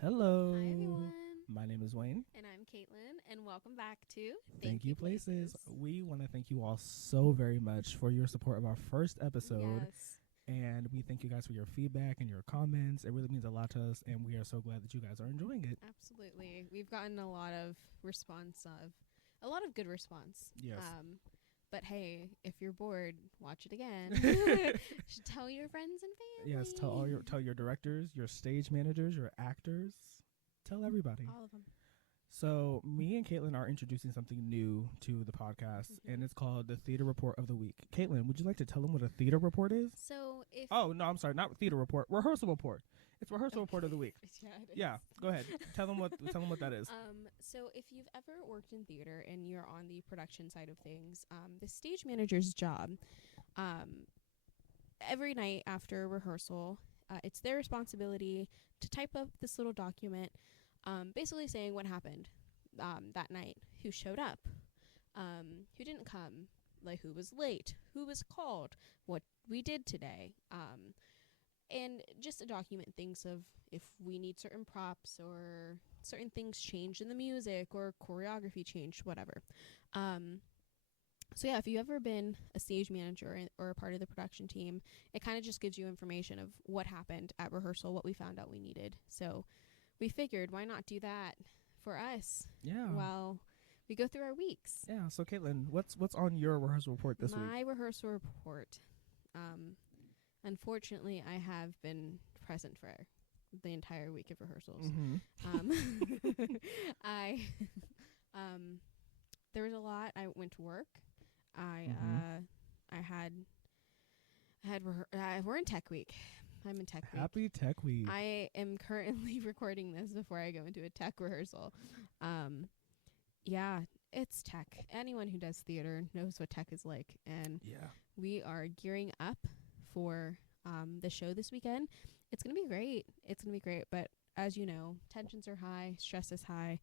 Hello. Hi, everyone. My name is Wayne. And I'm Caitlin, and welcome back to Thank you, Places. We want to thank you all so very much for your support of our first episode. Yes. And we thank you guys for your feedback and your comments. It really means a lot to us, and we are so glad that you guys are enjoying it. Absolutely. We've gotten a lot of a lot of good response. Yes. But hey, if you're bored, watch it again. Tell your friends and family. Yes, tell your directors, your stage managers, your actors. Tell everybody. All of them. So me and Caitlin are introducing something new to the podcast, and it's called the Theater Report of the Week. Caitlin, would you like to tell them what a theater report is? So if Oh, no, I'm sorry, not theater report. Rehearsal report. It's rehearsal report of the week. Yeah, it is. Yeah, go ahead. Tell them what that is. So if you've ever worked in theater and you're on the production side of things, the stage manager's job, every night after rehearsal, it's their responsibility to type up this little document, basically saying what happened that night, who showed up, who didn't come, like who was late, who was called, what we did today, and just to document things of if we need certain props or certain things changed in the music or choreography changed, whatever. So yeah, if you've ever been a stage manager or a part of the production team, it kind of just gives you information of what happened at rehearsal, what we found out we needed. So we figured, why not do that for us? Yeah. While we go through our weeks. Yeah. So Caitlin, what's on your rehearsal report this week? My rehearsal report. Unfortunately, I have been present for the entire week of rehearsals. Mm-hmm. There was a lot. I went to work. We're in Tech Week. I'm in Tech Week. Happy Tech Week. I am currently recording this before I go into a tech rehearsal. Yeah, it's tech. Anyone who does theater knows what tech is like, and we are gearing up for the show this weekend. It's gonna be great. But as you know, tensions are high, stress is high.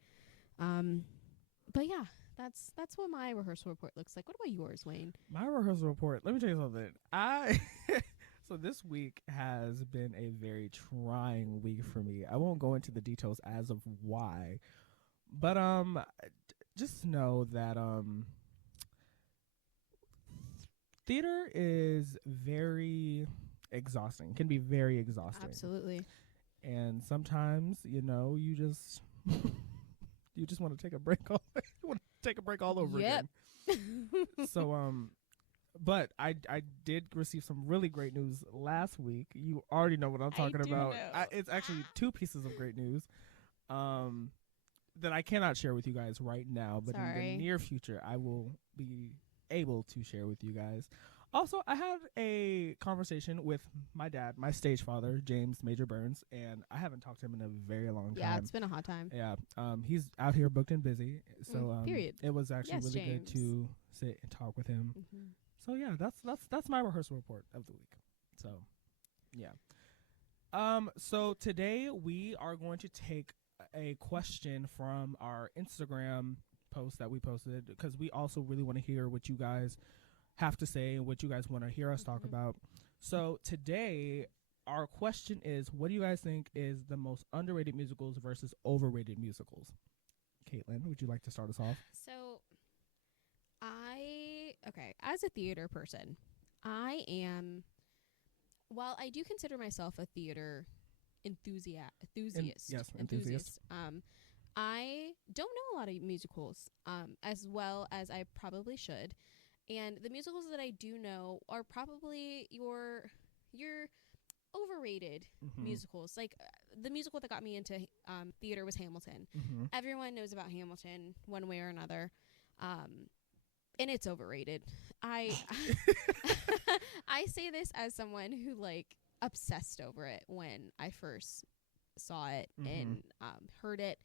But yeah, that's what my rehearsal report looks like. What about yours, Wayne? My rehearsal report. Let me tell you something. So this week has been a very trying week for me. I won't go into the details as of why, but just know that theater is very exhausting. Can be very exhausting. Absolutely. And sometimes, you just you just want to take a break. You want to take a break all over again. So but I did receive some really great news last week. You already know what I'm talking about. It's actually two pieces of great news that I cannot share with you guys right now, but in the near future I will be able to share with you guys. Also, I had a conversation with my dad, my stage father, James Major Burns, and I haven't talked to him in a very long time. Yeah, it's been a hot time. Yeah, he's out here booked and busy, so period. It was actually really James. good to sit and talk with him. Mm-hmm. So yeah, that's my rehearsal report of the week. So, yeah. So today we are going to take a question from our Instagram post that we posted, because we also really want to hear what you guys have to say and what you guys want to hear us talk about. So today our question is, what do you guys think is the most underrated musicals versus overrated musicals? Caitlin, would you like to start us off? So as a theater person, while I do consider myself a theater enthusiast. I don't know a lot of musicals as well as I probably should. And the musicals that I do know are probably your overrated musicals. Like the musical that got me into theater was Hamilton. Everyone knows about Hamilton one way or another. And it's overrated. I say this as someone who obsessed over it when I first saw it and heard it.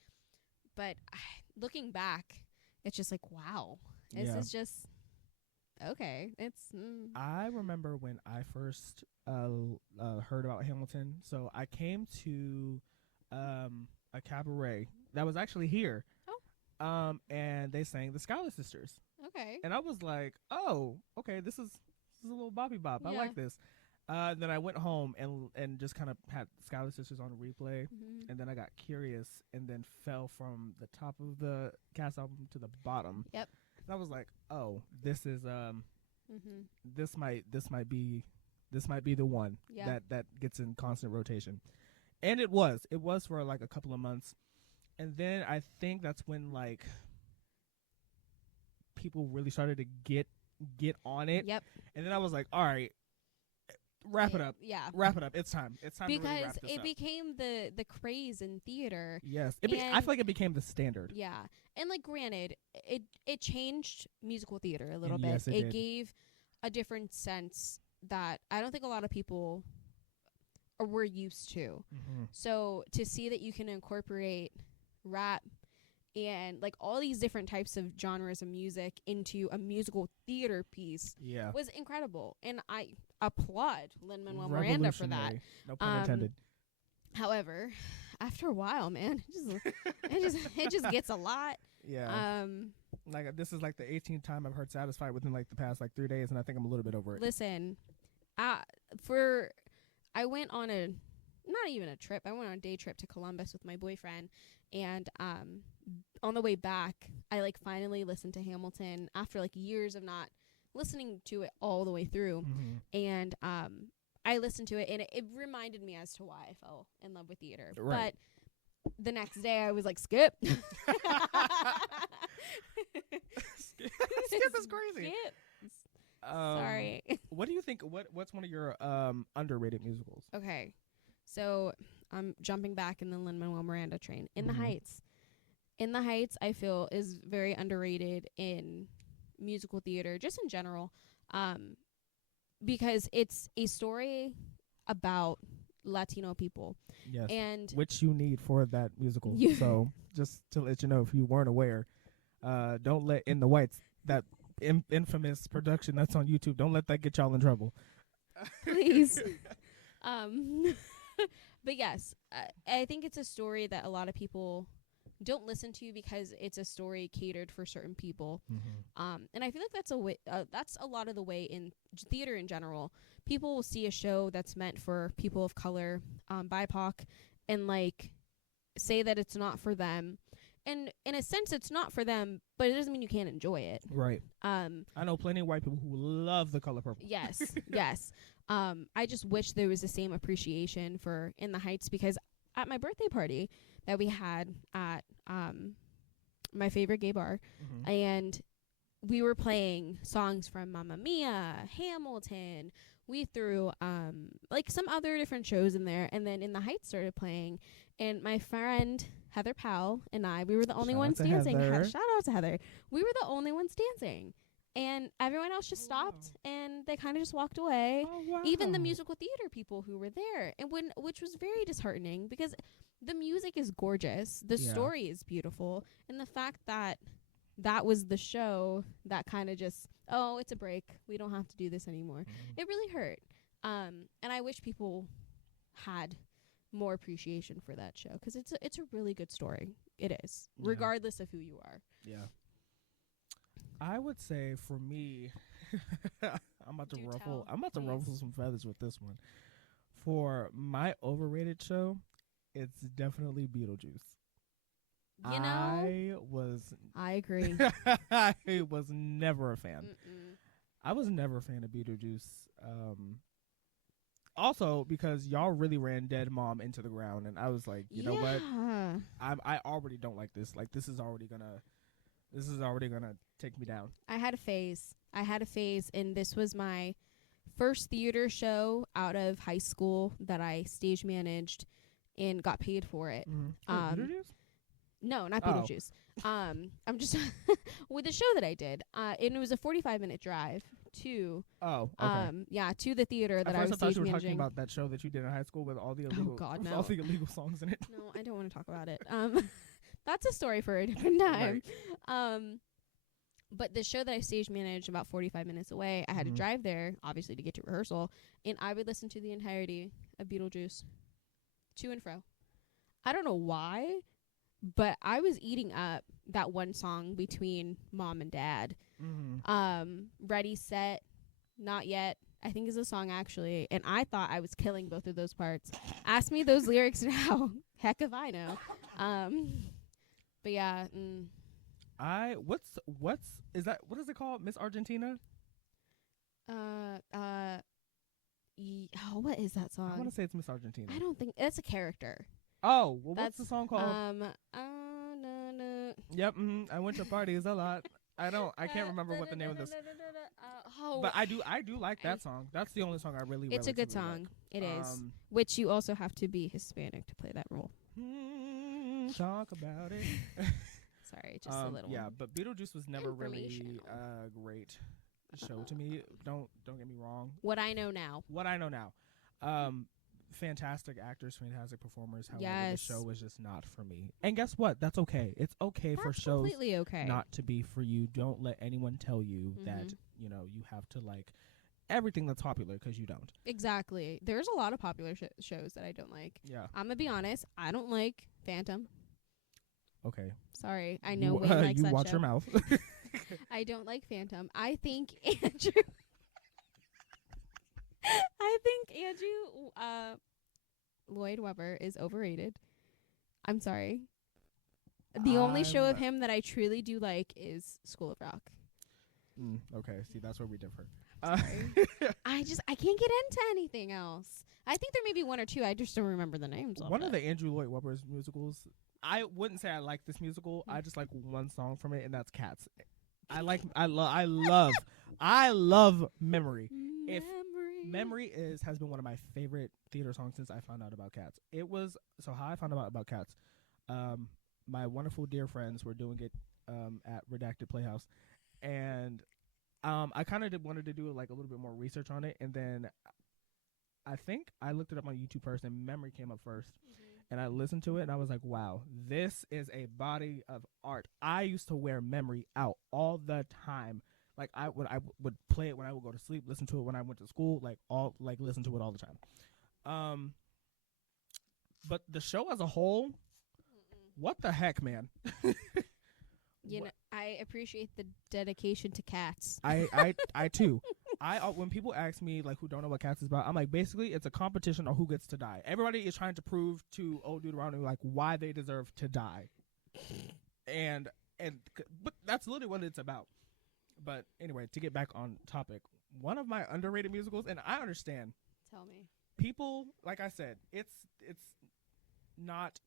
But looking back, it's just like, wow, this is just okay. I remember when I first heard about Hamilton. So I came to a cabaret that was actually here. Oh. And they sang the Schuyler Sisters. Okay. And I was like, oh, okay, this is a little boppy bop. I like this. Then I went home and just kind of had Skylar Sisters on replay, and then I got curious and then fell from the top of the cast album to the bottom. Yep. And I was like, oh, this is this might be the one that gets in constant rotation. And it was for like a couple of months. And then I think that's when like people really started to get on it. Yep. And then I was like, all right, wrap it up. Yeah. Wrap it up. It's time. It's time because to really wrap this it up. became the craze in theater. Yes. I feel like it became the standard. Yeah. And like granted, it changed musical theater a little bit. Yes, it did. Gave a different sense that I don't think a lot of people were used to. So to see that you can incorporate rap and like all these different types of genres of music into a musical theater piece was incredible, and I applaud Lin-Manuel Miranda for that. No pun intended. However, after a while, man, it just gets a lot. Yeah. Like this is like the 18th time I've heard "Satisfied" within like the past like 3 days, and I think I'm a little bit over it. Listen, I went on not even a trip. I went on a day trip to Columbus with my boyfriend, and on the way back, I like finally listened to Hamilton after like years of not listening to it all the way through, and I listened to it, and it reminded me as to why I fell in love with theater. Right. But the next day, I was like, skip. Skip is crazy. Skip. Sorry. What do you think? What's one of your underrated musicals? Okay, so I'm jumping back in the Lin-Manuel Miranda train. In the Heights. In the Heights, I feel, is very underrated in musical theater, just in general, because it's a story about Latino people. Yes, and which you need for that musical. So just to let you know, if you weren't aware, don't let In the Whites, that infamous production that's on YouTube, don't let that get y'all in trouble. Please. But yes, I think it's a story that a lot of people don't listen to because it's a story catered for certain people. And I feel like that's a lot of the way in theater in general. People will see a show that's meant for people of color, BIPOC, and like say that it's not for them. And in a sense, it's not for them, but it doesn't mean you can't enjoy it. Right. I know plenty of white people who love The Color Purple. Yes, yes. I just wish there was the same appreciation for In the Heights, because at my birthday party that we had at my favorite gay bar, and we were playing songs from Mamma Mia, Hamilton. We threw like some other different shows in there, and then In the Heights started playing, and my friend Heather Powell and we were the only ones dancing. Shout out to Heather. We were the only ones dancing. And everyone else just stopped, and they kind of just walked away. Oh, wow. Even the musical theater people who were there, and which was very disheartening, because the music is gorgeous, the story is beautiful, and the fact that was the show that kind of just, oh, it's a break, we don't have to do this anymore. It really hurt. And I wish people had more appreciation for that show, because it's a really good story. It is, regardless of who you are. Yeah. I would say for me, I'm about to ruffle some feathers with this one. For my overrated show, it's definitely Beetlejuice. You know, I agree. I was never a fan. I was never a fan of Beetlejuice. Also, because y'all really ran Dead Mom into the ground, and I was like, you know what? I already don't like this. Like, this is already gonna take me down. I had a phase, and this was my first theater show out of high school that I stage managed and got paid for it. Beetlejuice? No, not Beetlejuice. I'm just with the show that I did. And it was a 45-minute drive to to the theater that I was stage managing. At first I thought you were talking about that show that you did in high school with all the illegal all the illegal songs in it. No, I don't want to talk about it. That's a story for a different time. Right. But the show that I stage managed about 45 minutes away, I had to drive there, obviously, to get to rehearsal, and I would listen to the entirety of Beetlejuice to and fro. I don't know why, but I was eating up that one song between Mom and Dad. Ready, Set, Not Yet. I think is a song actually, and I thought I was killing both of those parts. Ask me those lyrics now. Heck if I know. But yeah. What's is that? What is it called? Miss Argentina? What is that song? I want to say it's Miss Argentina. I don't think it's a character. Oh, well, what's the song called? No. Yep. I went to parties a lot. I can't remember what the name of this. But I do like that song. That's the only song I really. It's a good song. Like. It is. Which you also have to be Hispanic to play that role. Talk about it. Sorry, just a little. Yeah, but Beetlejuice was never really a great show to me. Don't get me wrong. What I know now. Fantastic actors, fantastic performers. However, the show was just not for me. And guess what? That's okay. It's okay for shows completely okay. not to be for you. Don't let anyone tell you that, you have to like everything that's popular, because you don't. Exactly. There's a lot of popular shows that I don't like. Yeah. I'm going to be honest. I don't like Phantom. Okay. Sorry. I know Wayne likes you that watch show. your mouth. I don't like Phantom. I think Andrew Lloyd Webber is overrated. I'm sorry. The only show of him that I truly do like is School of Rock. Okay, see, that's where we differ. Sorry. I can't get into anything else. I think there may be one or two. I just don't remember the names. One of the Andrew Lloyd Webber's musicals, I wouldn't say I like this musical. I just like one song from it, and that's Cats. I love Memory. If Memory has been one of my favorite theater songs since I found out about Cats. It was how I found out about Cats. My wonderful dear friends were doing it at Redacted Playhouse, and I kind of wanted to do like a little bit more research on it, and then I think I looked it up on YouTube first, and Memory came up first. And I listened to it, and I was like, wow, this is a body of art. I used to wear Memory out all the time. Like, I would play it when I would go to sleep, listen to it when I went to school, listen to it all the time. But the show as a whole, what the heck, man? You know, I appreciate the dedication to Cats. I too. When people ask me like who don't know what Cats is about, I'm like, basically it's a competition on who gets to die. Everybody is trying to prove to old Deuteronomy like why they deserve to die, but that's literally what it's about. But anyway, to get back on topic, one of my underrated musicals, and I understand. Tell me. People, like I said, it's not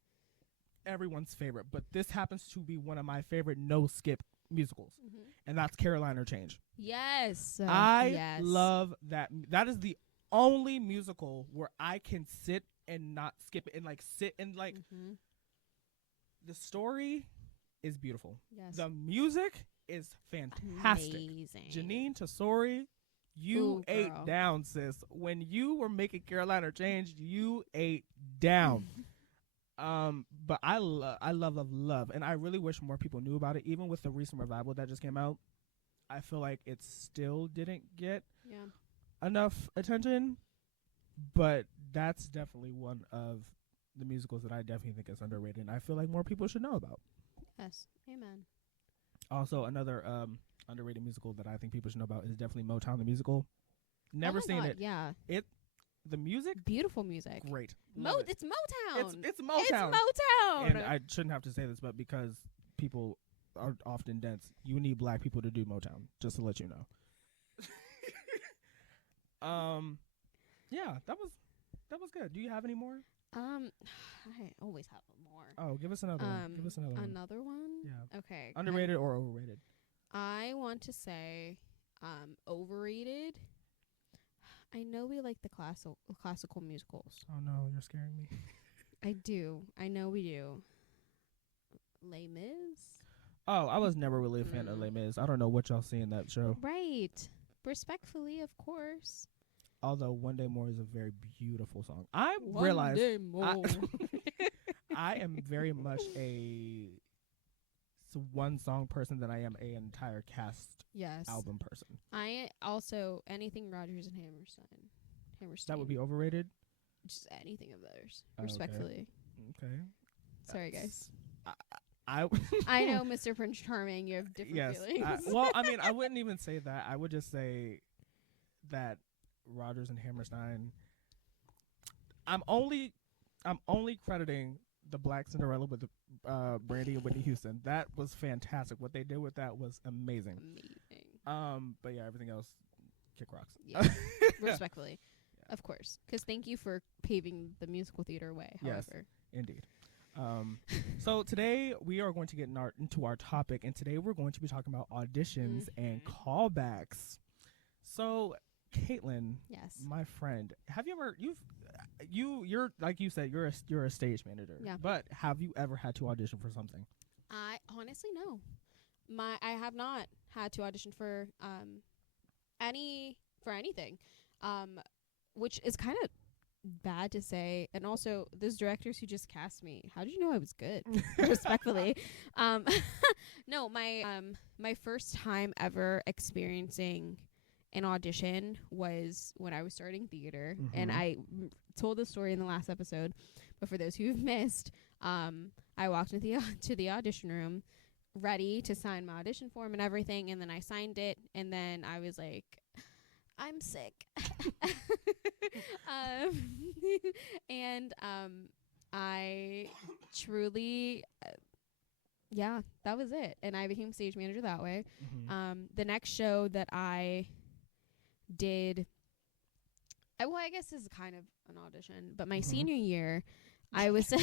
everyone's favorite, but this happens to be one of my favorite no-skip musicals, and that's Caroline or Change. Yes. I love that. That is the only musical where I can sit and not skip it and like sit and like the story is beautiful. Yes. The music is fantastic. Amazing. Janine Tesori, you ate down, sis. When you were making Caroline or Change, you ate down. But I love, and I really wish more people knew about it. Even with the recent revival that just came out, I feel like it still didn't get enough attention. But that's definitely one of the musicals that I definitely think is underrated, and I feel like more people should know about. Yes, amen. Also, another underrated musical that I think people should know about is definitely Motown the Musical. Never seen it. Yeah. The music? Beautiful music. Great. It's Motown. It's Motown. It's Motown. And I shouldn't have to say this, but because people are often dense, you need black people to do Motown, just to let you know. Yeah, that was good. Do you have any more? I always have more. Oh, give us another one. Give us another one. Another one? Yeah. Okay. Underrated or overrated? I want to say overrated. I know we like the classical musicals. Oh, no, you're scaring me. I do. I know we do. Les Mis? Oh, I was never really a fan of Les Mis. I don't know what y'all see in that show. Right. Respectfully, of course. Although One Day More is a very beautiful song. I realize I am very much a one song person than I am an entire cast album person. I also anything Rodgers and Hammerstein. That would be overrated? Just anything of theirs. Respectfully. Okay. Sorry, guys. I know, Mr. Prince Charming, you have different feelings. Well, I mean, I wouldn't even say that. I would just say that Rodgers and Hammerstein. I'm only crediting the Black Cinderella with Brandy and Whitney Houston. That was fantastic. What they did with that was amazing. But yeah, everything else, kick rocks. Yeah, respectfully, yeah. Of course. Because thank you for paving the musical theater way. However, yes, indeed. So today we are going to get into our topic, and today we're going to be talking about auditions and callbacks. So, Caitlin, yes, my friend, have you ever you're like you said you're a stage manager, yeah. But have you ever had to audition for something? I honestly no. I have not had to audition for anything, which is kind of bad to say. And also, those directors who just cast me, how did you know I was good? Respectfully, no, my first time ever experiencing an audition was when I was starting theater, and I told the story in the last episode. But for those who've missed, I walked into the audition room, ready to sign my audition form and everything, and then I signed it, and then I was like, I'm sick. I truly, yeah, that was it. And I became stage manager that way. The next show that I did, I guess this is kind of an audition, but my senior year, I was this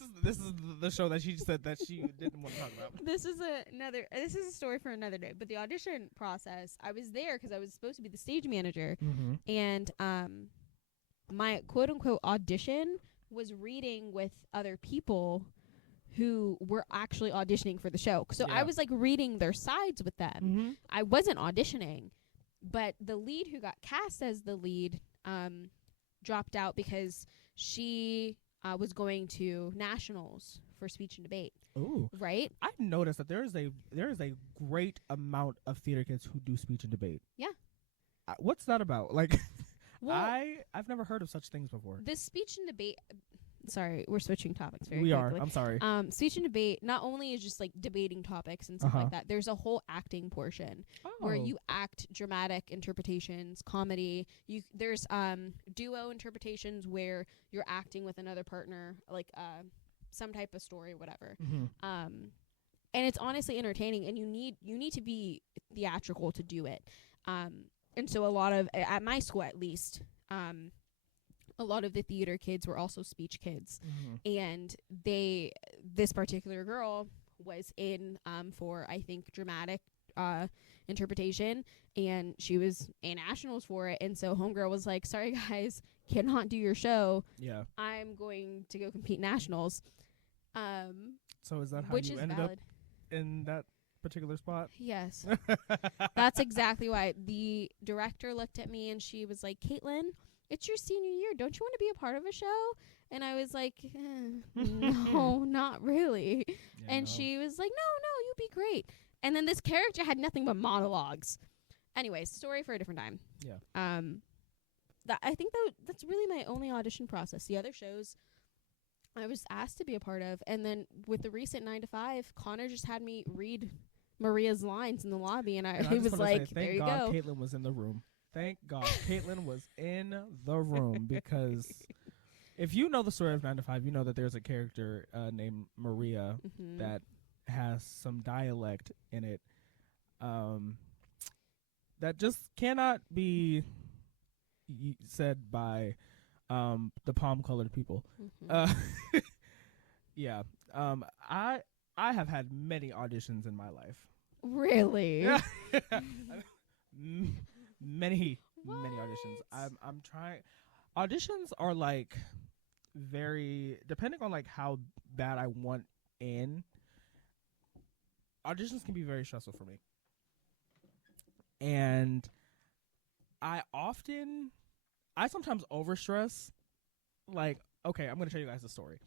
is the show that she said that she didn't want to talk about. This is a story for another day. But the audition process, I was there because I was supposed to be the stage manager, and my quote unquote audition was reading with other people who were actually auditioning for the show. So I was like reading their sides with them. I wasn't auditioning, but the lead who got cast as the lead dropped out because she was going to nationals for speech and debate. Ooh, right. I've noticed that there is a great amount of theater kids who do speech and debate. Yeah. What's that about? Like, well, I've never heard of such things before. This speech and debate. Sorry, we're switching topics very quickly. We are. I'm sorry. Speech and debate not only is just like debating topics and stuff like that. There's a whole acting portion where you act dramatic interpretations, comedy. There's duo interpretations where you're acting with another partner, like some type of story, whatever. And it's honestly entertaining, and you need to be theatrical to do it. And so a lot of, at my school at least, a lot of the theater kids were also speech kids. And this particular girl was in for, I think, dramatic interpretation, and she was in nationals for it. And so homegirl was like, sorry guys, cannot do your show. Yeah, I'm going to go compete nationals. So is that how you ended up in that particular spot? Yes. That's exactly why. The director looked at me and she was like, Caitlin, it's your senior year. Don't you want to be a part of a show? And I was like, no, not really. Yeah, and she was like, no, you'd be great. And then this character had nothing but monologues. Anyways, story for a different time. Yeah. I think that's really my only audition process. The other shows I was asked to be a part of, and then with the recent 9 to 5, Connor just had me read Maria's lines in the lobby, and he was like, there you go. Thank God Caitlin was in the room. Thank God Caitlin was in the room, because if you know the story of 9 to 5, you know that there's a character named Maria that has some dialect in it that just cannot be said by the palm-colored people. Yeah. I have had many auditions in my life. Really? Many auditions. I'm trying. Auditions are like very, depending on like how bad I want in. Auditions can be very stressful for me, and I sometimes overstress. Like, okay, I'm gonna tell you guys the story.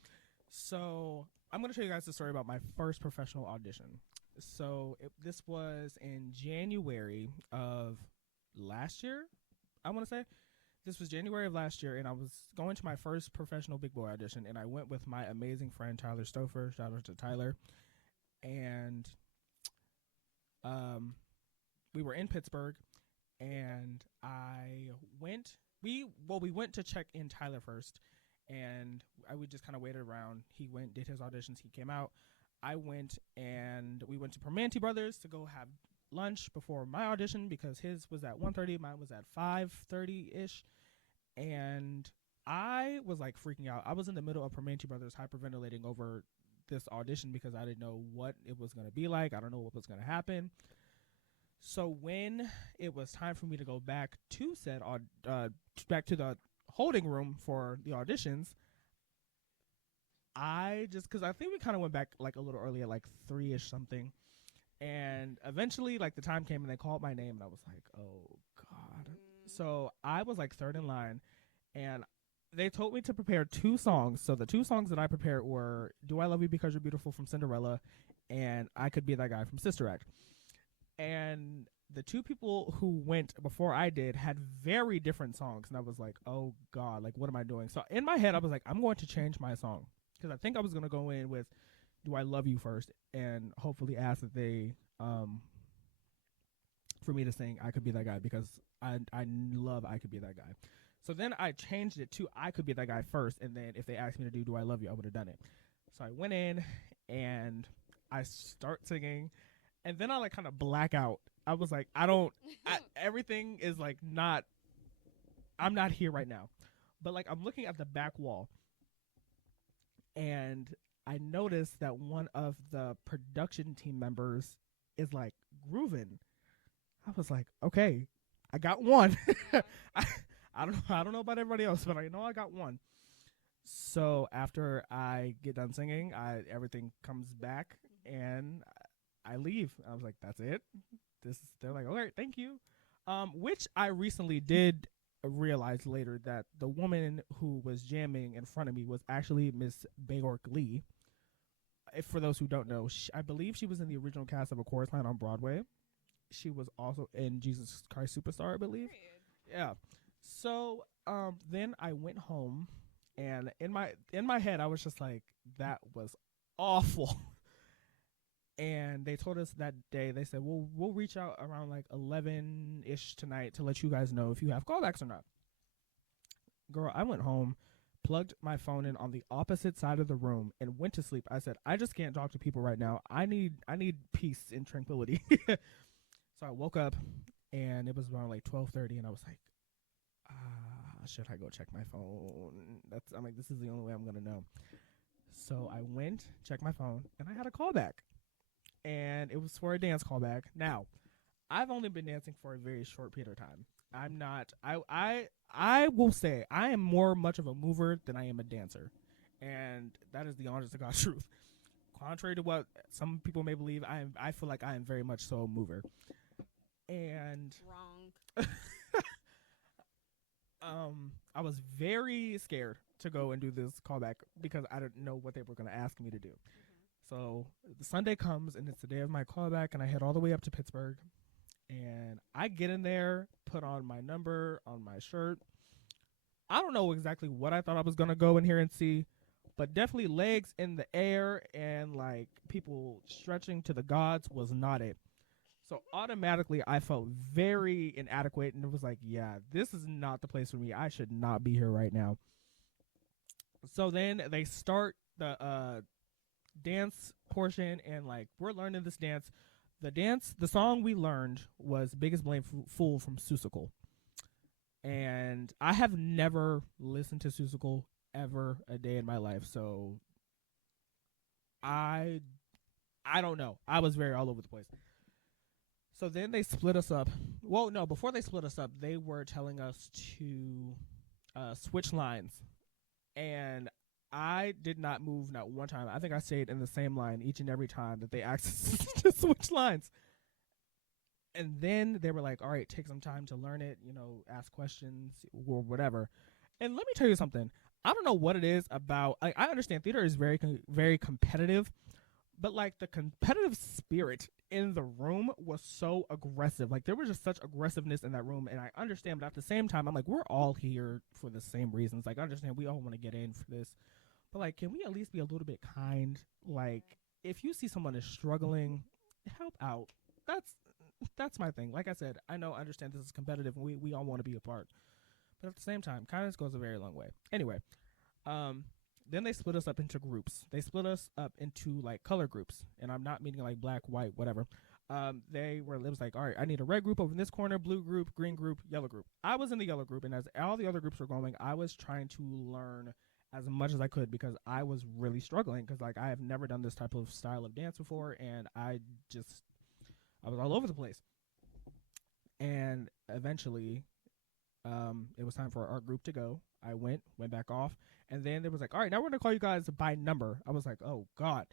So I'm gonna tell you guys the story about my first professional audition. So this was in January of last year, I want to say. This was January of last year, and I was going to my first professional big boy audition, and I went with my amazing friend Tyler Stouffer. Shout out to Tyler. And we were in Pittsburgh, and I went. We went to check in Tyler first, and we just kind of waited around. He went, did his auditions, he came out. I went and we went to Permanente Brothers to go have lunch before my audition because his was at 1:30, mine was at 5:30 ish, and I was like freaking out. I was in the middle of Permanente Brothers hyperventilating over this audition because I didn't know what it was going to be like. I don't know what was going to happen. So when it was time for me to go back to back to the holding room for the auditions, I just, because I think we kind of went back like a little earlier, like 3-ish something. And eventually, like, the time came and they called my name, and I was like, oh, God. So I was like third in line, and they told me to prepare 2 songs. So the 2 songs that I prepared were Do I Love You Because You're Beautiful from Cinderella and I Could Be That Guy from Sister Act. And the 2 people who went before I did had very different songs. And I was like, oh, God, like, what am I doing? So in my head, I was like, I'm going to change my song. Because I think I was going to go in with Do I Love You first and hopefully ask that they, for me to sing I Could Be That Guy because I love I Could Be That Guy. So then I changed it to I Could Be That Guy first, and then if they asked me to do I Love You, I would have done it. So I went in and I start singing, and then I like kind of black out. I was like, everything is like I'm not here right now. But like I'm looking at the back wall, and I noticed that one of the production team members is like grooving. I was like, okay, I got one. I don't know about everybody else, but I know I got one. So after I get done singing, everything comes back and I leave. I was like, that's it. They're like, okay, thank you. Which I recently did realize later that the woman who was jamming in front of me was actually Miss Bayork Lee. If for those who don't know, I believe she was in the original cast of A Chorus Line on Broadway. She was also in Jesus Christ Superstar, I believe. Yeah. So then I went home, and in my head I was just like, that was awful. And they told us that day, they said, we'll reach out around like 11-ish tonight to let you guys know if you have callbacks or not. Girl, I went home, plugged my phone in on the opposite side of the room, and went to sleep. I said, I just can't talk to people right now. I need peace and tranquility. So I woke up, and it was around like 12:30, and I was like, should I go check my phone? I'm like, this is the only way I'm going to know. So I went, checked my phone, and I had a callback. And it was for a dance callback. Now, I've only been dancing for a very short period of time. I'm not, I will say, I am more much of a mover than I am a dancer. And that is the honest to God truth. Contrary to what some people may believe, I feel like I am very much so a mover. And wrong. I was very scared to go and do this callback because I didn't know what they were going to ask me to do. So the Sunday comes, and it's the day of my callback, and I head all the way up to Pittsburgh. And I get in there, put on my number on my shirt. I don't know exactly what I thought I was going to go in here and see, but definitely legs in the air and like people stretching to the gods was not it. So automatically I felt very inadequate, and it was like, yeah, this is not the place for me. I should not be here right now. So then they start the dance portion, and like we're learning this dance. The song we learned was Biggest Blame Fool from Seussical. And I have never listened to Seussical ever a day in my life, so I don't know. I was very all over the place. So then they split us up. Well, no, before they split us up, they were telling us to switch lines. And I did not move not one time. I think I stayed in the same line each and every time that they asked us to switch lines. And then they were like, all right, take some time to learn it, ask questions or whatever. And let me tell you something. I don't know what it is about. I understand theater is very, very competitive, but like the competitive spirit in the room was so aggressive. Like there was just such aggressiveness in that room. And I understand, but at the same time, I'm like, we're all here for the same reasons. Like I understand we all want to get in for this. But like, can we at least be a little bit kind? Like if you see someone is struggling, help out. that's my thing. Like I said, I understand this is competitive, and we all want to be a part. But at the same time, kindness goes a very long way. Anyway, then they split us up into groups. They split us up into like color groups, and I'm not meaning like black, white, whatever. It was like, all right, I need a red group over in this corner, blue group, green group, yellow group. I was in the yellow group, and as all the other groups were going, I was trying to learn as much as I could because I was really struggling because like I have never done this type of style of dance before, and I was all over the place. And eventually, it was time for our group to go. I went back off, and then it was like, all right, now we're gonna call you guys by number. I was like, oh God.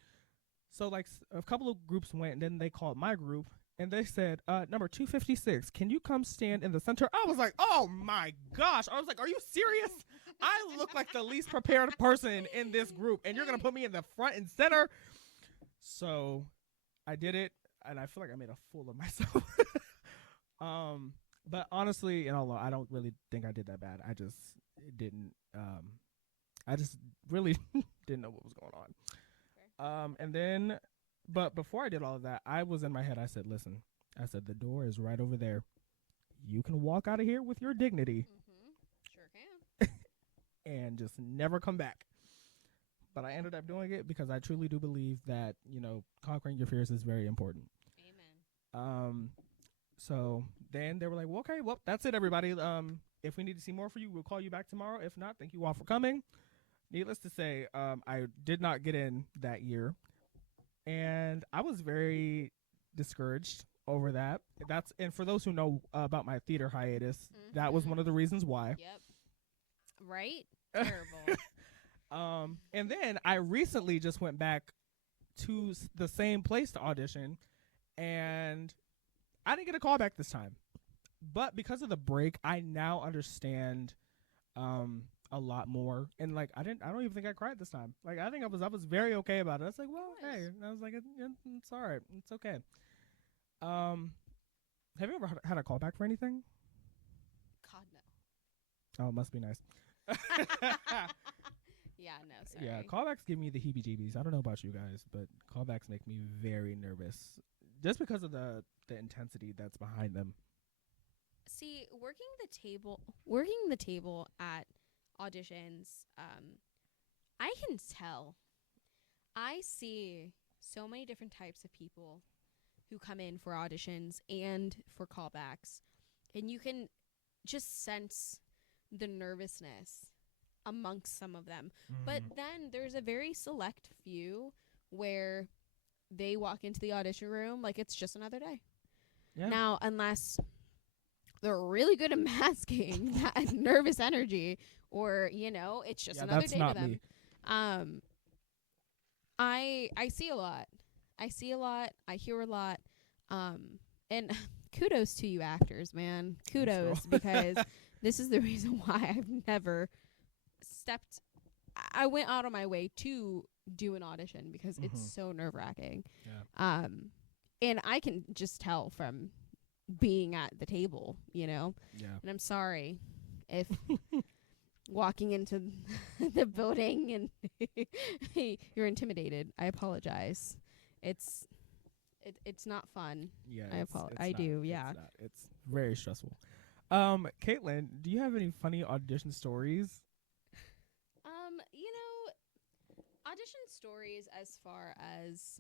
So like a couple of groups went, and then they called my group, and they said, number 256, can you come stand in the center? I was like, oh my gosh. I was like, are you serious? I look like the least prepared person in this group, and you're gonna put me in the front and center. So I did it, and I feel like I made a fool of myself. But honestly, I don't really think I did that bad. I just really didn't know what was going on. And then, but before I did all of that, I was in my head. I said, listen, the door is right over there. You can walk out of here with your dignity. Sure can. And just never come back. But I ended up doing it because I truly do believe that, conquering your fears is very important. Amen. So then they were like, well, okay, well, that's it, everybody. If we need to see more for you, we'll call you back tomorrow. If not, thank you all for coming. Needless to say, I did not get in that year, and I was very discouraged over that. And for those who know about my theater hiatus, that was one of the reasons why. Yep. Right? Terrible. And then I recently just went back to the same place to audition, and I didn't get a call back this time. But because of the break, I now understand a lot more, and like I don't even think I cried this time. Like I think I was very okay about it. I was like, well, hey, and I was like, it's all right, it's okay. Have you ever had a callback for anything? God, no. Oh, it must be nice. Yeah, no, sorry. Yeah, callbacks give me the heebie-jeebies. I don't know about you guys, but callbacks make me very nervous, just because of the intensity that's behind them. See, working the table at auditions, I can tell. I see so many different types of people who come in for auditions and for callbacks, and you can just sense the nervousness amongst some of them. But then there's a very select few where they walk into the audition room like it's just another day. Yeah. Now, unless they're really good at masking that nervous energy, or it's just another day to them. Me. I see a lot. I hear a lot. And kudos to you actors, man. Kudos, because this is the reason why I've never I went out on my way to do an audition because it's so nerve-wracking. Yeah. And I can just tell from being at the table, Yeah. And I'm sorry if walking into the building and you're intimidated. I apologize. It's not fun. Yeah. I do. Yeah. It's very stressful. Caitlin, do you have any funny audition stories? Audition stories as far as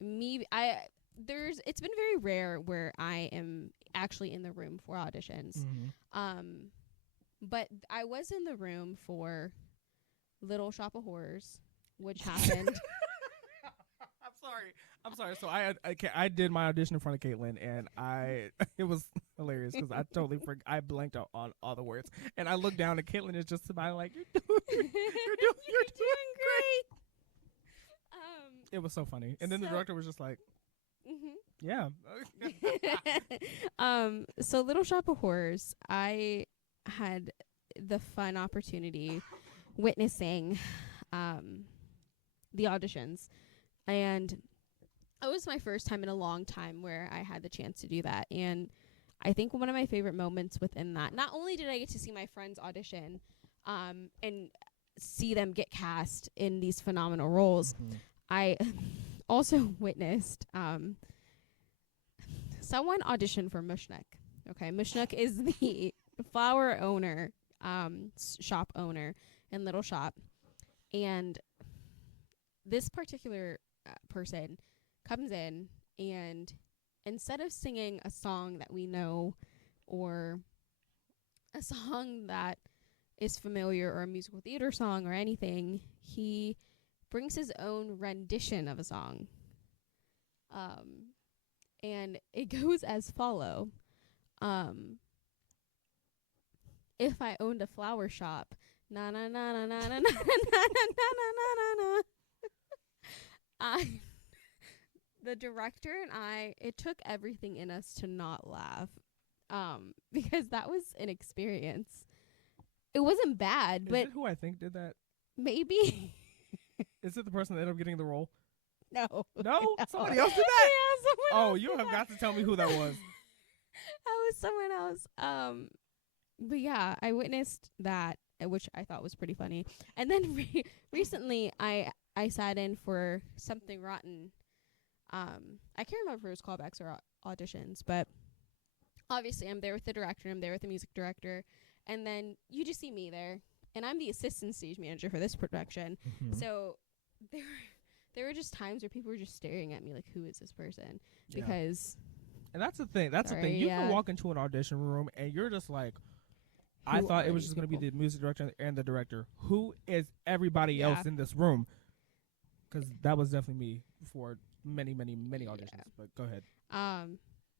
me, it's been very rare where I am actually in the room for auditions. But I was in the room for Little Shop of Horrors, which happened. I'm sorry. So I did my audition in front of Caitlin, and it was hilarious because I totally I blanked out on all the words, and I looked down, and Caitlin is just smiling like, you're doing great. It was so funny, and then the director was just like, yeah. So Little Shop of Horrors, I had the fun opportunity witnessing the auditions, and it was my first time in a long time where I had the chance to do that. And I think one of my favorite moments within that, not only did I get to see my friends audition and see them get cast in these phenomenal roles, I also witnessed someone auditioned for Mushnook. Okay, Mushnook is the flower owner, shop owner in Little Shop, and this particular person comes in, and instead of singing a song that we know or a song that is familiar or a musical theater song or anything, he brings his own rendition of a song. And it goes as follow. If I owned a flower shop, na na na na na na na na na na na. The director and I, it took everything in us to not laugh, because that was an experience. It wasn't bad, Is but it who I think did that? maybe. Is it the person that ended up getting the role? No. No? Somebody else did that? Yeah, someone else You did have that. got to tell me who that was. That was someone else. But yeah, I witnessed that, which I thought was pretty funny. And then recently, I sat in for Something Rotten. I can't remember if it was callbacks or auditions, but obviously I'm there with the director, I'm there with the music director, and then you just see me there, and I'm the assistant stage manager for this production. Mm-hmm. So there were just times where people were just staring at me like, who is this person? Yeah. Because And that's the thing. That's the thing. You can walk into an audition room and you're just like, I thought it was just going to be the music director and the director. Who is everybody else in this room? Because that was definitely me for many, many, many auditions. But go ahead.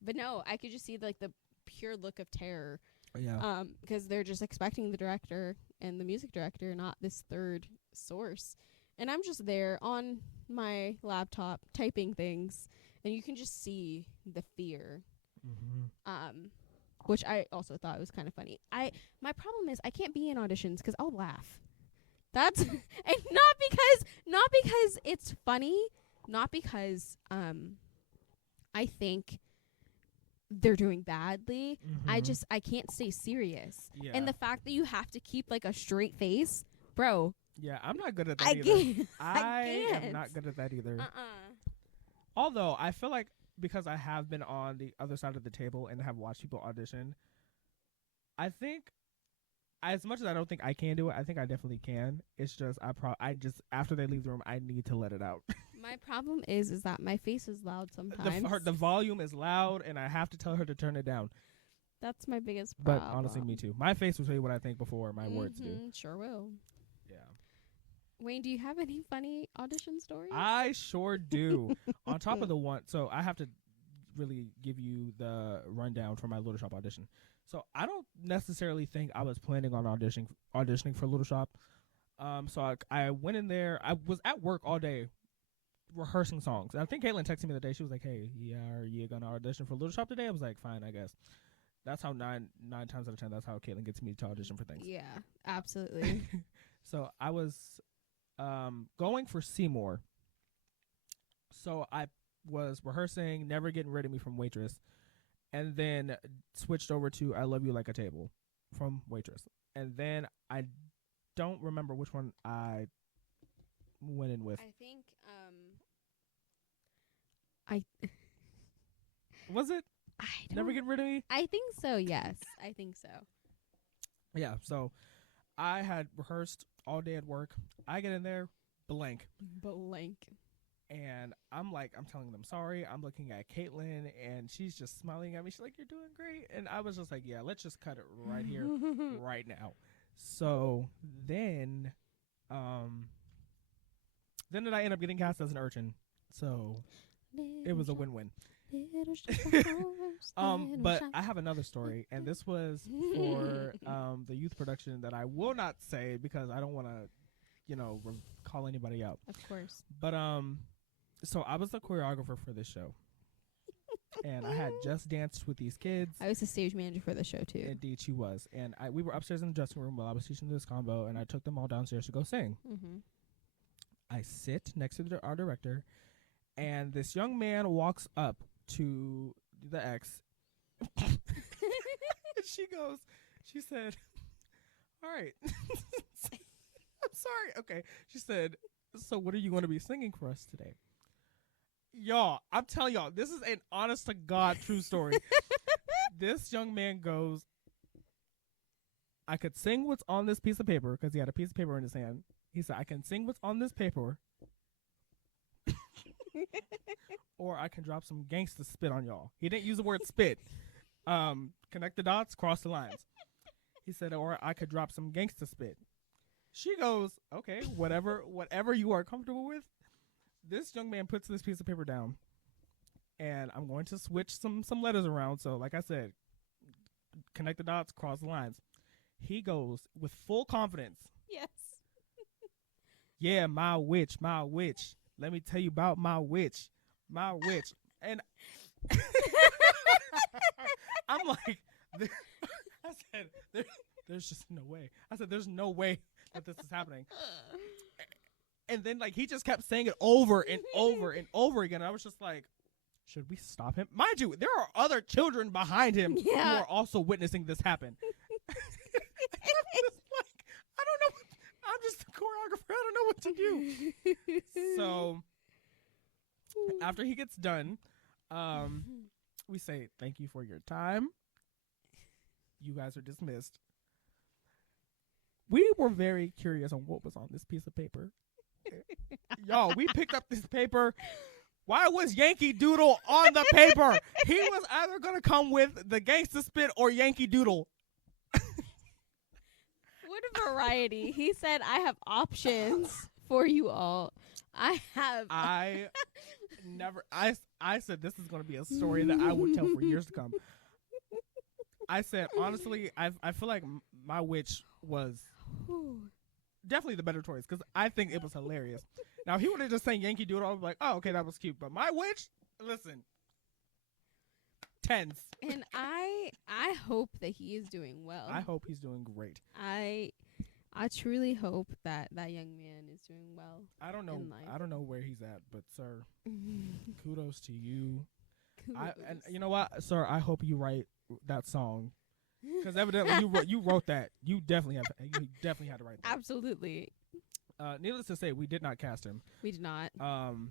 But no, I could just see like the pure look of terror. Yeah. Because they're just expecting the director and the music director, not this third source. And I'm just there on my laptop typing things, and you can just see the fear. Mm-hmm. Which I also thought was kind of funny. My problem is I can't be in auditions because I'll laugh. That's and not because it's funny, not because I think they're doing badly. Mm-hmm. I can't stay serious. Yeah. And the fact that you have to keep like a straight face, bro. Yeah, I'm not good at that either. I can't. am not good at that either. Although I feel like because I have been on the other side of the table and have watched people audition, I think as much as I don't think I can do it, I think I definitely can. It's just I just after they leave the room, I need to let it out. My problem is that my face is loud sometimes. The volume is loud, and I have to tell her to turn it down. That's my biggest problem. But honestly, me too. My face will tell you what I think before my words do. Sure will. Yeah. Wayne, do you have any funny audition stories? I sure do. On top of the one, so I have to really give you the rundown for my Little Shop audition. So I don't necessarily think I was planning on auditioning for Little Shop. So I went in there. I was at work all day rehearsing songs. And I think Caitlin texted me the day. She was like, "Hey, yeah, are you gonna audition for Little Shop today?" I was like, "Fine, I guess." That's how nine times out of 10, that's how Caitlin gets me to audition for things. Yeah, absolutely. So I was going for Seymour. So I was rehearsing Never Getting Rid of Me from Waitress, and then switched over to I Love You Like a Table from Waitress. And then I don't remember which one I went in with. I think Was it Never Getting Rid of Me? I think so, yes. I think so. Yeah, so I had rehearsed all day at work. I get in there, blank. And I'm telling them sorry. I'm looking at Caitlin, and she's just smiling at me. She's like, "You're doing great." And I was just like, "Yeah, let's just cut it right here, right now." So then did I end up getting cast as an urchin. So it was a win-win. But I have another story, and this was for the youth production that I will not say because I don't want to, call anybody out. Of course. But so I was the choreographer for this show, and I had just danced with these kids. I was the stage manager for the show too. Indeed, she was, and we were upstairs in the dressing room while I was teaching this combo, and I took them all downstairs to go sing. Mm-hmm. I sit next to our director, and this young man walks up to the ex. And she said, "All right." I'm sorry. Okay. She said, "So what are you going to be singing for us today?" Y'all, I'm telling y'all, this is an honest to God true story. This young man goes, I could sing what's on this piece of paper, because he had a piece of paper in his hand. He said, I can sing what's on this paper, or I can drop some gangsta spit on y'all. He didn't use the word spit. Connect the dots, cross the lines. He said, or I could drop some gangsta spit. She goes, okay, whatever you are comfortable with. This young man puts this piece of paper down, and I'm going to switch some letters around. So, like I said, connect the dots, cross the lines. He goes with full confidence. Yes. Yeah, my witch. Let me tell you about my witch. And I'm like, I said, there's just no way. I said, there's no way that this is happening. And then, like, he just kept saying it over and over and over again. I was just like, should we stop him? Mind you, there are other children behind him who are also witnessing this happen. I'm just like, I don't know. I'm just a choreographer. I don't know what to do. So after he gets done, we say, thank you for your time. You guys are dismissed. We were very curious on what was on this piece of paper. Y'all, we picked up this paper. Why was Yankee Doodle on the paper? He was either going to come with the gangsta spit or Yankee Doodle. What a variety. He said, I have options for you all. I said this is going to be a story that I would tell for years to come. I said, honestly, I feel like my witch was definitely the better choice, because I think it was hilarious. Now, if he would have just sang Yankee Doodle, I was like, oh, okay, that was cute. But my witch, listen, tense. And I hope that he is doing well. I hope he's doing great. I truly hope that young man is doing well. I don't know where he's at, but sir, kudos to you. And you know what, sir? I hope you write that song, because evidently you wrote that. You definitely had to write that. Absolutely. Needless to say, we did not cast him. We did not. I'm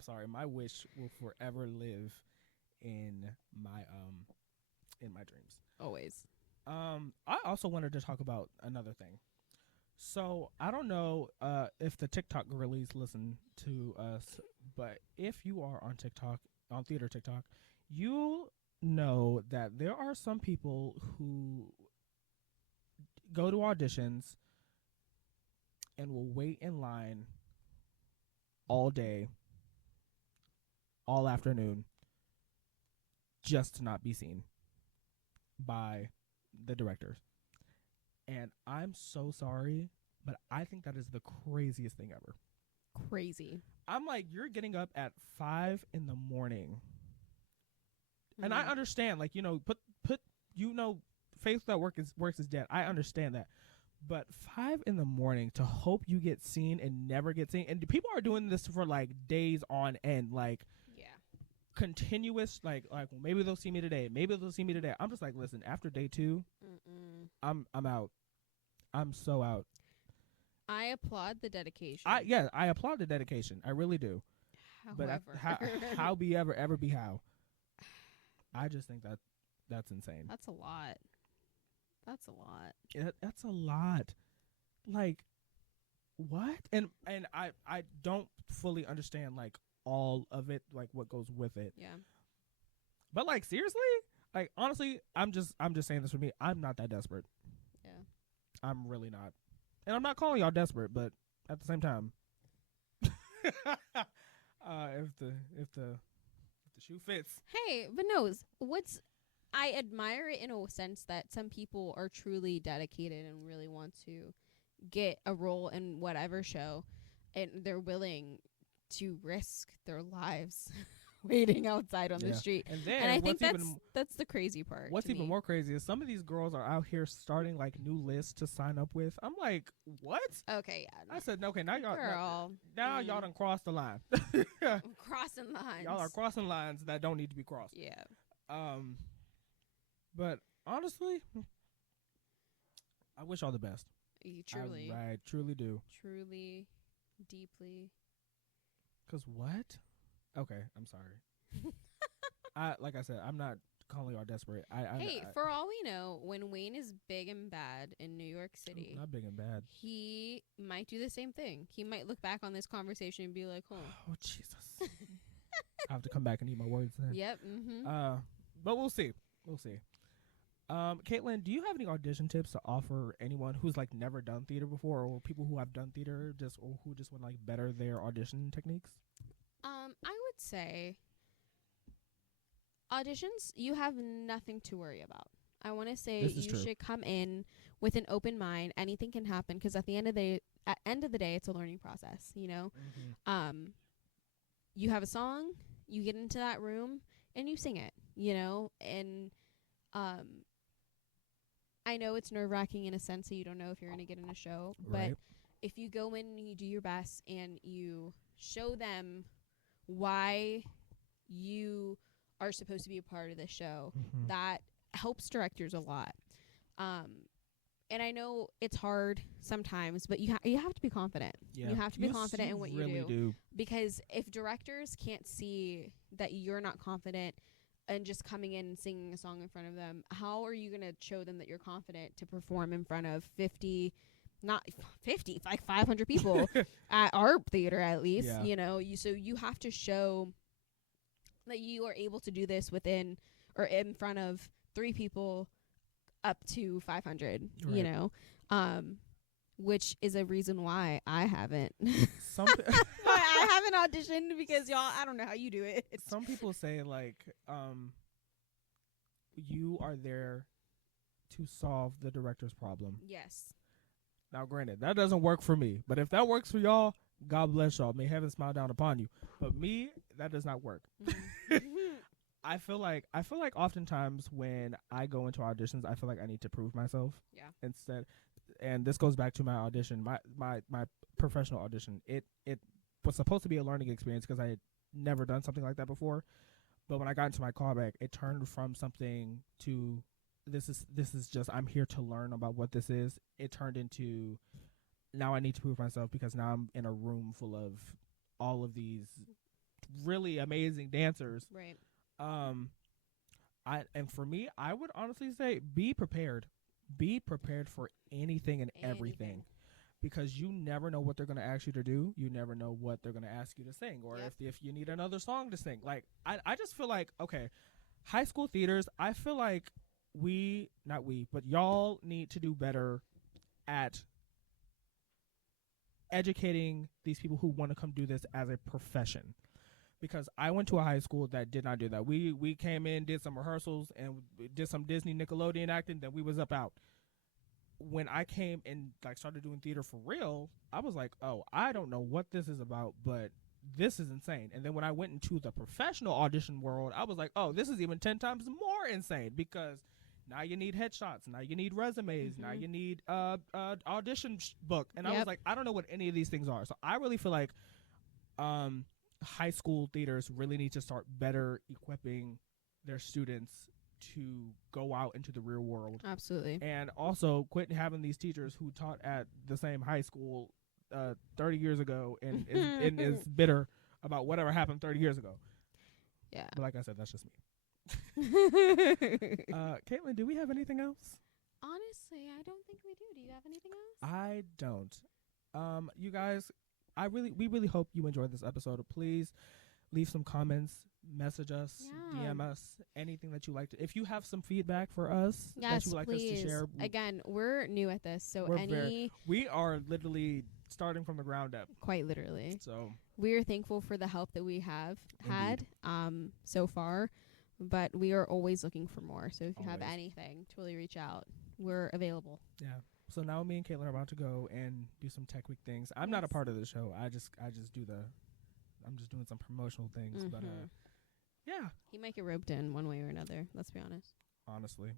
sorry. My wish will forever live in my dreams. Always. I also wanted to talk about another thing. So I don't know if the TikTok girlies listen to us, but if you are on TikTok, on theater TikTok, you know that there are some people who go to auditions and will wait in line all day, all afternoon, just to not be seen by the directors. And I'm so sorry, but I think that is the craziest thing ever. Crazy. I'm like, you're getting up at 5 a.m. And I understand, like, put faith that works is dead. I understand that. But 5 a.m. to hope you get seen and never get seen. And people are doing this for like days on end, like continuous, like well, maybe they'll see me today. I'm just like, listen, after day 2, I'm out. I'm so out. I applaud the dedication. I applaud the dedication. I really do. However. But how be ever be how? I just think that's insane. That's a lot. That's a lot. Like, what? And I don't fully understand like all of it, like what goes with it. Yeah. But like, seriously, like, honestly, I'm just saying this for me. I'm not that desperate. Yeah. I'm really not. And I'm not calling y'all desperate, but at the same time, if the shoe fits. Hey, but no, I admire it in a sense that some people are truly dedicated and really want to get a role in whatever show, and they're willing to risk their lives waiting outside on the street. And I think that's the crazy part. What's even more crazy is some of these girls are out here starting like new lists to sign up with. I'm like, what? Okay, yeah. I said, okay, now y'all, y'all done crossed the line. Crossing lines. Y'all are crossing lines that don't need to be crossed. Yeah. But honestly, I wish all the best. You truly. I truly do. Truly, deeply. 'Cause what? Okay, I'm sorry. Like I said, I'm not calling y'all desperate. Hey, for all we know, when Wayne is big and bad in New York City, not big and bad, he might do the same thing. He might look back on this conversation and be like, oh Jesus. I have to come back and eat my words then. Yep. But we'll see. We'll see. Caitlin, do you have any audition tips to offer anyone who's like never done theater before, or people who have done theater or who just want to like better their audition techniques? I would say auditions, you have nothing to worry about. I want to say you should come in with an open mind. Anything can happen, because at the end of the day, it's a learning process. You know, you have a song, you get into that room and you sing it. You know, and I know it's nerve-wracking in a sense, so you don't know if you're going to get in a show. Right. But if you go in and you do your best and you show them why you are supposed to be a part of the show, that helps directors a lot. And I know it's hard sometimes, but you have to be confident. Yeah. You have to be confident in what you do. Because if directors can't see that you're not confident and just coming in and singing a song in front of them, how are you going to show them that you're confident to perform in front of 500 people at our theater, at least? Yeah. You know, so you have to show that you are able to do this within or in front of 3 people up to 500, right. You know, which is a reason why I haven't. I haven't auditioned, because y'all, I don't know how you do it. Some people say like, you are there to solve the director's problem. Yes. Now, granted, that doesn't work for me, but if that works for y'all, God bless y'all. May heaven smile down upon you. But me, that does not work. I feel like oftentimes when I go into auditions, I feel like I need to prove myself. Yeah. Instead, and this goes back to my audition, my professional audition. It was supposed to be a learning experience because I had never done something like that before. But when I got into my callback, it turned from something to this is just, I'm here to learn about what this is. It turned into, now I need to prove myself, because now I'm in a room full of all of these really amazing dancers. Right. And for me, I would honestly say be prepared. Be prepared for anything and everything. Because you never know what they're going to ask you to do. You never know what they're going to ask you to sing, or if you need another song to sing. Like, I just feel like, okay, high school theaters, I feel like but y'all need to do better at educating these people who want to come do this as a profession. Because I went to a high school that did not do that. We came in, did some rehearsals, and did some Disney Nickelodeon acting, then we was up out. When I came and like started doing theater for real, I was like, oh, I don't know what this is about, but this is insane. And then when I went into the professional audition world, I was like, oh, this is even 10 times more insane, because now you need headshots, now you need resumes, now you need audition book. And I was like, I don't know what any of these things are. So I really feel like high school theaters really need to start better equipping their students to go out into the real world. Absolutely. And also quit having these teachers who taught at the same high school 30 years ago and is bitter about whatever happened 30 years ago. Yeah. But like I said, that's just me. Caitlin, do we have anything else? Honestly, I don't think we do. Do you have anything else? I don't. You guys, we really hope you enjoyed this episode. Please leave some comments, message us, DM us, anything that you like to. If you have some feedback for us that you would like us to share. Again, we're new at this, so we are literally starting from the ground up. Quite literally. So we're thankful for the help that we have had so far, but we are always looking for more. So if you have anything, totally reach out. We're available. Yeah. So now me and Caitlin are about to go and do some Tech Week things. I'm not a part of the show. I'm just doing some promotional things, but yeah. He might get roped in one way or another. Let's be honest. Honestly.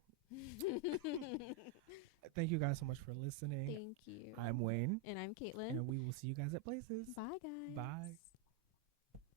Thank you guys so much for listening. Thank you. I'm Wayne. And I'm Caitlin. And we will see you guys at places. Bye, guys. Bye.